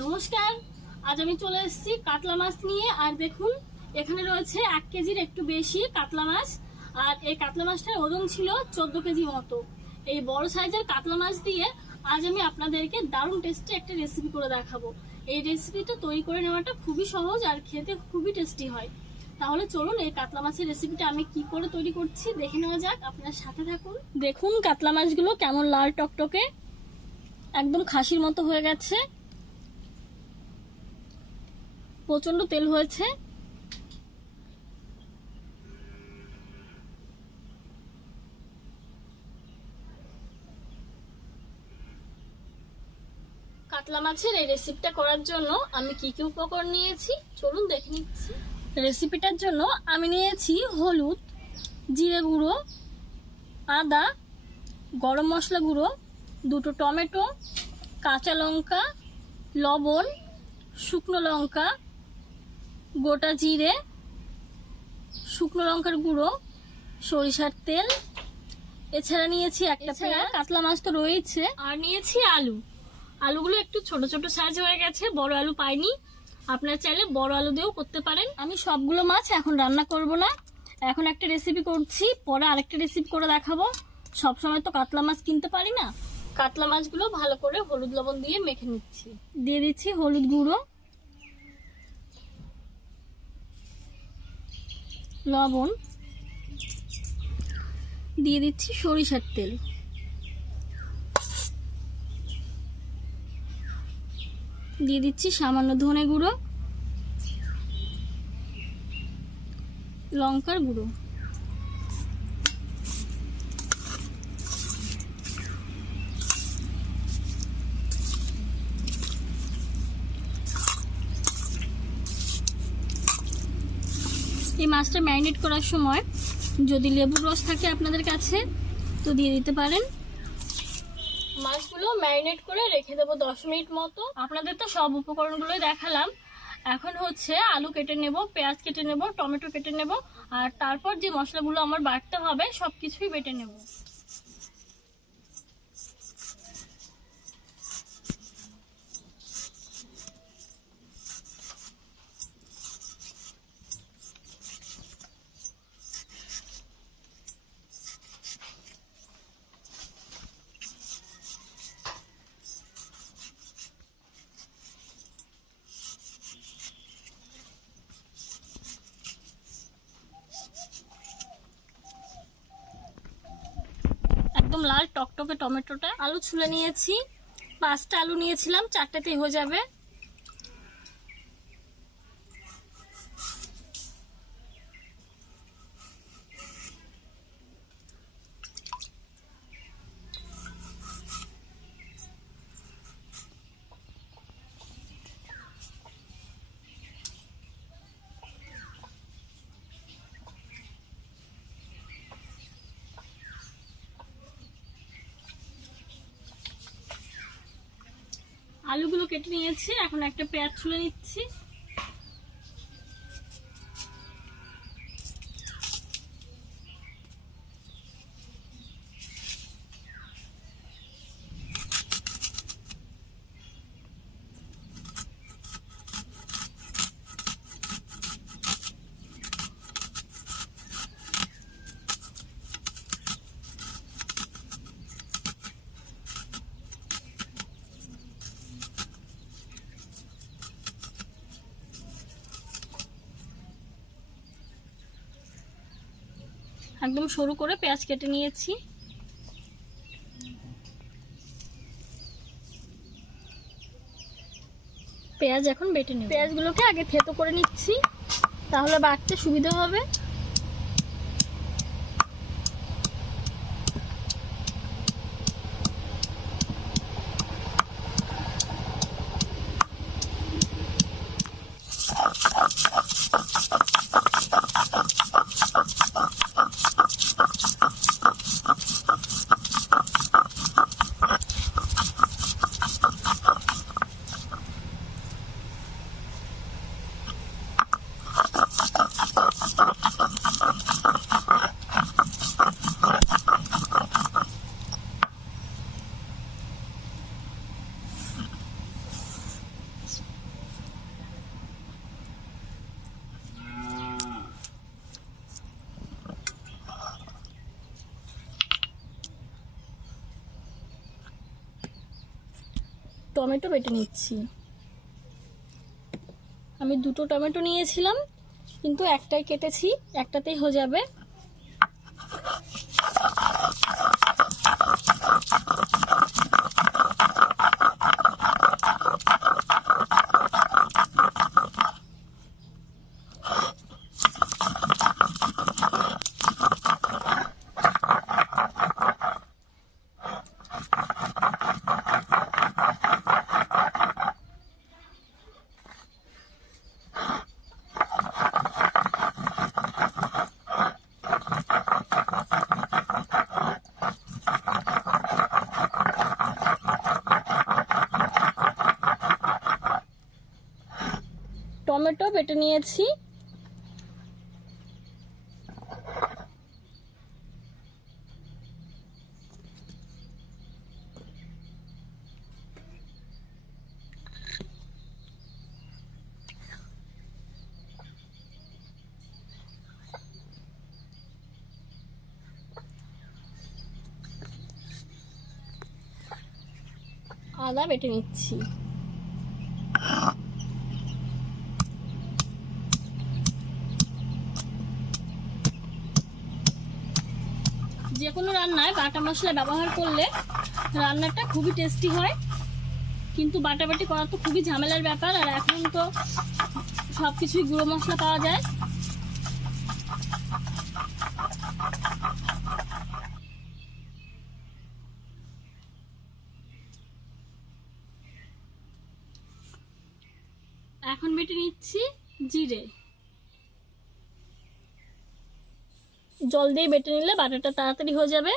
নমস্কার, আজ আমি চলে এসেছি কাতলা মাছ নিয়ে। আর দেখুন, এখানে রয়েছে 1 কেজির একটু বেশি কাতলা মাছ। আর এই কাতলা মাছটার ওজন ছিল 14 কেজি মতো। এই বড় সাইজের কাতলা মাছ দিয়ে আজ আমি আপনাদেরকে দারুণ টেস্টি একটা রেসিপি করে দেখাবো। এই রেসিপিটা তৈরি করে নেওয়াটা খুবই সহজ আর খেতে খুবই টেস্টি হয়। তাহলে চলুন এই কাতলা মাছের রেসিপিটা আমি কি করে তৈরি করছি দেখে নেওয়া যাক। আপনার সাথে থাকুন। দেখুন কাতলা মাছগুলো কেমন লাল টকটকে, একদম খাসির মতো হয়ে গেছে। প্রচন্ড তেল হয়েছে। কাতলা মাছের এই রেসিপিটা করার জন্য আমি কি কি উপকরণ নিয়েছি চলুন দেখে নিচ্ছি। রেসিপিটার জন্য আমি নিয়েছি হলুদ, জিরে গুঁড়ো, আদা, গরম মশলা গুঁড়ো, 2টো টমেটো, কাঁচা লঙ্কা, লবণ, শুকনো লঙ্কা, গোটা জিরে, শুকনো লঙ্কার গুঁড়ো, সরিষার তেল। এছাড়া নিয়েছি একটা পেঁয়াজ। কাতলা মাছ তো রয়েছে। আর নিয়েছি আলু। আলুগুলো একটু ছোট ছোট সাইজ হয়ে গেছে, বড় আলু পাইনি। আপনারা চাইলে বড় আলু দিয়েও করতে পারেন। আমি সবগুলো মাছ এখন রান্না করব না, এখন একটা রেসিপি করছি, পরে আরেকটা রেসিপি করে দেখাবো। সবসময় তো কাতলা মাছ কিনতে পারি না। কাতলা মাছগুলো ভালো করে হলুদ লবণ দিয়ে মেখে নিচ্ছি। দিয়ে দিচ্ছি হলুদ গুঁড়ো, লবণ, দিয়ে দিচ্ছি সরিষার তেল, দিয়ে দিচ্ছি সামান্য ধনে গুঁড়ো, লঙ্কার গুঁড়ো। এই মাছটা ম্যারিনেট করার সময় যদি লেবুর রস থাকে আপনাদের কাছে তো দিয়ে দিতে পারেন। মাছগুলো ম্যারিনেট করে রেখে দেবো 10 মিনিট মতো। আপনাদের তো সব উপকরণগুলোই দেখালাম। এখন হচ্ছে আলু কেটে নেব, পেঁয়াজ কেটে নেব, টমেটো কেটে নেব, আর তারপর যে মশলাগুলো আমার বাটতে হবে সব কিছুই বেটে নেব। একদম লাল টকটকে টমেটোটা। আলু ছুলে নিয়েছি, 5টা আলু নিয়েছিলাম, 4টাতেই হয়ে যাবে। আলুগুলো কেটে নিয়েছি, এখন একটা পেঁয়াজ ছুলে নিচ্ছি। একদম সরু করে পেঁয়াজ কেটে নিয়েছি। পেঁয়াজ এখন বেটে নেব। পেঁয়াজগুলোকে আগে থেতো করে নিচ্ছি, তাহলে বাটতে সুবিধা হবে। টমেটো বেটে নিচ্ছি। আমি 2টো টমেটো নিয়েছিলাম, কিন্তু একটাই কেটেছি, একটাতেই হয়ে যাবে। টমেটো বেটে নিয়েছি। আদা বেটে নিচ্ছি। যে কোনো রান্নায় বাটা মশলা ব্যবহার করলে রান্নাটা খুবই টেস্টি হয়, কিন্তু বাটাবাটি করা তো খুবই ঝামেলার ব্যাপার। আর এখন তো সব কিছুই গুঁড়ো মশলা পাওয়া যায়। এখন বেটে নিচ্ছি জিরে। জল দিয়ে বেটে নিলে বাটাটা তাড়াতাড়ি হয়ে যাবে।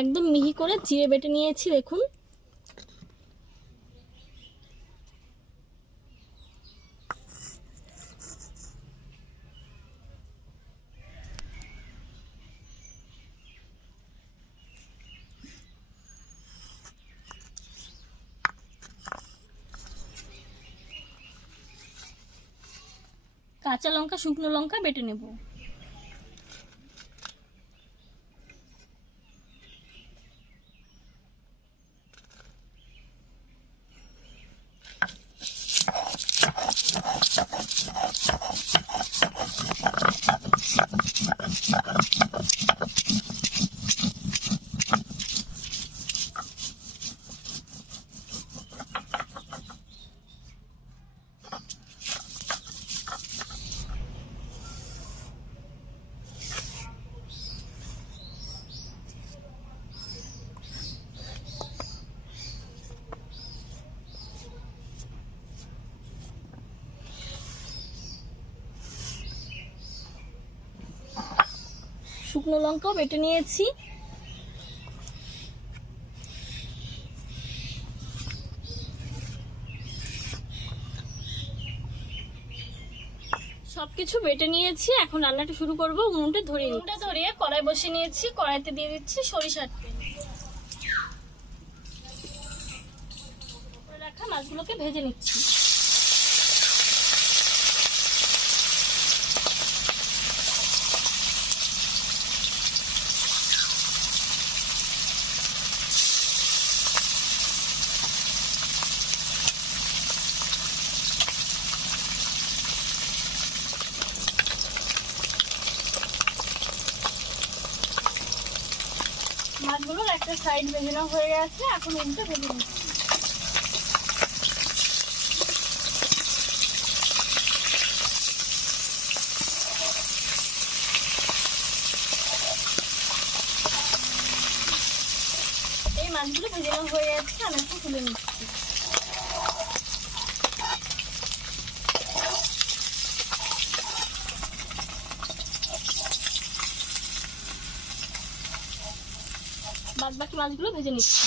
একদম মিহি করে জিরে বেটে নিয়েছি, দেখুন। কাঁচা লঙ্কা, শুকনো লঙ্কা বেটে নেব। শুকনো লঙ্কাও বেটে নিয়েছি। সবকিছু বেটে নিয়েছি, এখন রান্নাটা শুরু করব। উনুনটা ধরিয়ে কড়াই বসিয়ে নিয়েছি। কড়াইতে দিয়ে দিচ্ছি সরিষার তেল। রাখা মাছগুলোকে ভেজে নিচ্ছি। মাছগুলোর একটা সাইড ভেজে নেওয়া হয়ে গেছে, এখন উল্টে ভেজে নিচ্ছি। মাছগুলো ভেজে নেওয়া হয়ে যাচ্ছে, আমি একটু তুলে নিচ্ছি। বাদ বাকি মাছগুলো ভেজে নিচ্ছি।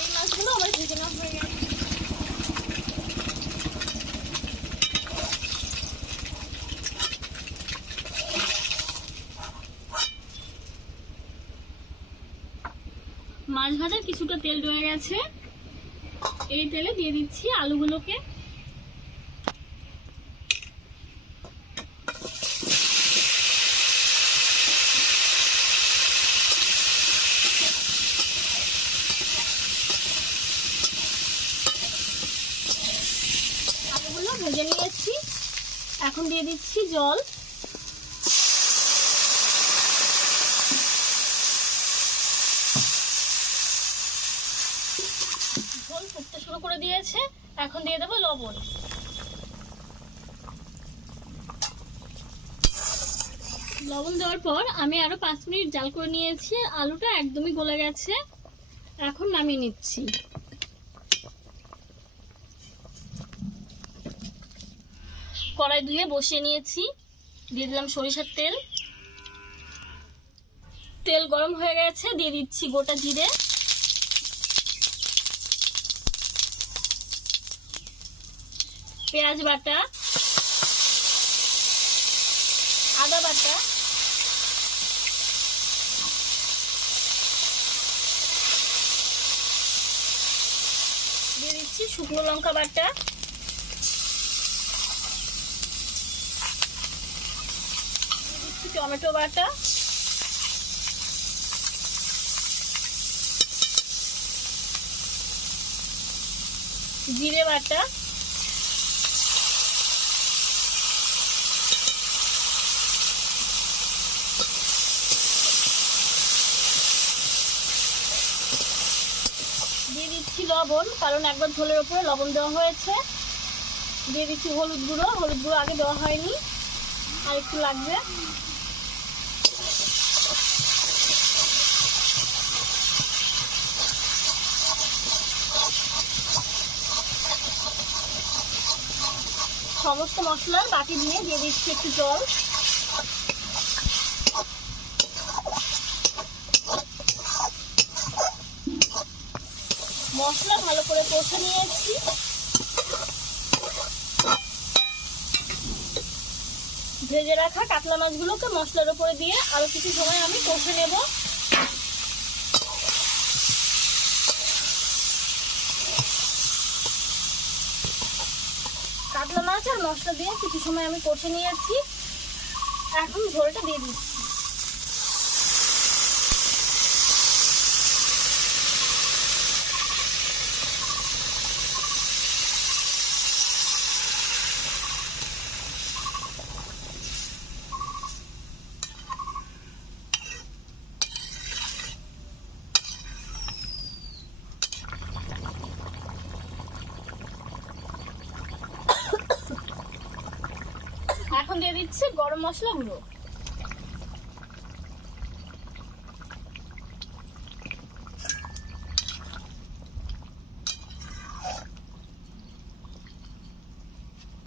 এই মাছগুলো আমার ভেজে নেওয়া হয়ে গেছে। মাছ ভাজার কিছুটা তেল রয়ে গেছে, এই তেলে দিয়ে দিচ্ছি আলুগুলোকে। আলুগুলো ভেজে নিয়েছি, এখন দিয়ে দিচ্ছি জল। ঝোল ফুটতে শুরু করে দিয়েছে, এখন দিয়ে দেবো লবণ। লবণ দেওয়ার পর আমি আরো 5 মিনিট জাল করে নিয়েছি। আলুটা একদমই গলে গেছে, এখন নামিয়ে নিচ্ছি। কড়াই ধুয়ে বসিয়ে নিয়েছি, দিয়ে দিলাম সরিষার তেল। তেল গরম হয়ে গেছে, দিয়ে দিচ্ছি গোটা জিরে, পেঁয়াজ বাটা, আদা বাটা, দিয়ে দিচ্ছি শুকনো লঙ্কা বাটা, দিয়ে দিচ্ছি টমেটো বাটা, জিরে বাটা, দিয়ে দিচ্ছি লবণ, কারণ একবার ঝোলের উপরে লবণ দেওয়া হয়েছে। দিয়ে দিচ্ছি হলুদ গুঁড়ো, হলুদ গুঁড়ো আগে দেওয়া হয়নি, আর একটু লাগবে। সমস্ত মশলার বাটি দিয়ে দিচ্ছি একটু জল। মশলা ভালো করে কষে নিয়েছি, ভেজে রাখা কাতলা মাছগুলোকে মশলার উপরে দিয়ে আরো কিছু সময় আমি কষে নেব। কাতলা মাছ আর মশলা দিয়ে কিছু সময় আমি কষে নিয়েছি, এখন ঝোলটা দিয়ে দিচ্ছি। এখন দিয়ে দিচ্ছি গরম মশলা গুঁড়ো,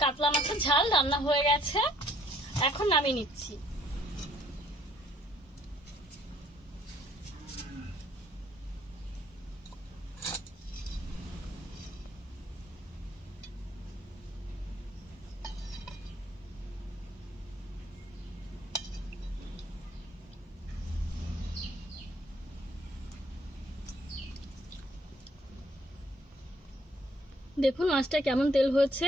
কাতলা মাছের ঝাল রান্না হয়ে গেছে, এখন নামিয়ে নিচ্ছি। দেখুন মাছটা কেমন তেল হয়েছে,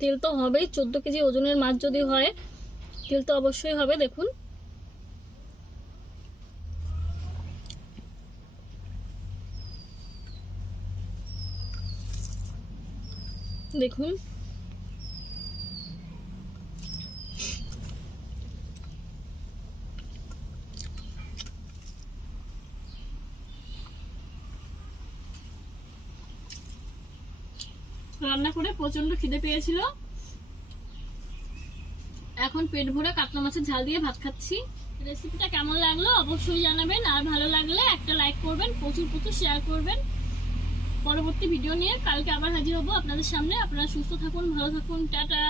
তেল তো হবেই, 14 কেজি ওজনের মাছ যদি হয় তেল তো অবশ্যই হবে। দেখুন দেখুন রান্না করে প্রচন্ড খিদে পেয়েছিল, এখন পেট ভরে কাতলা মাছের ঝাল দিয়ে ভাত খাচ্ছি। রেসিপিটা কেমন লাগলো অবশ্যই জানাবেন, আর ভালো লাগলে একটা লাইক করবেন, প্রচুর প্রচুর শেয়ার করবেন। পরবর্তী ভিডিও নিয়ে কালকে আবার হাজির হব আপনাদের সামনে। আপনারা সুস্থ থাকুন, ভালো থাকুন, টাটা।